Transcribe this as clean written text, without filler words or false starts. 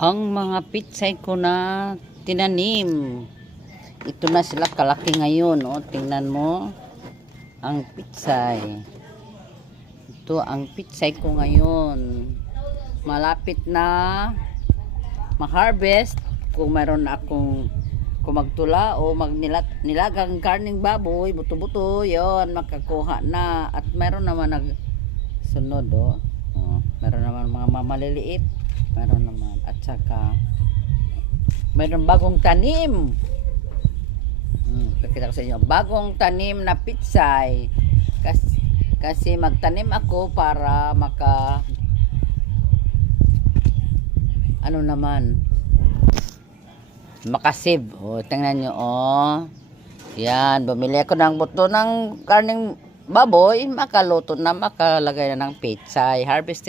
Ang mga pitsay ko na tinanim. Ito na sila kalaki ngayon. Oh. Tingnan mo. Ang pitsay. Ito ang pitsay ko ngayon. Malapit na ma-harvest. Kung mayroon akong magtula o nilagang karning baboy, buto-buto, yon makakuha na. At mayroon naman sunod, oh. Mayroon naman mga maliliit. Mayroon naman. At saka mayroon bagong tanim. Pakita ko sa inyo. Bagong tanim na pitsay. Kasi magtanim ako para makasave. Oh, tingnan nyo, oh. Yan, bumili ako ng buto ng karning baboy, makaluto na, makalagay na ng pitsay. Harvest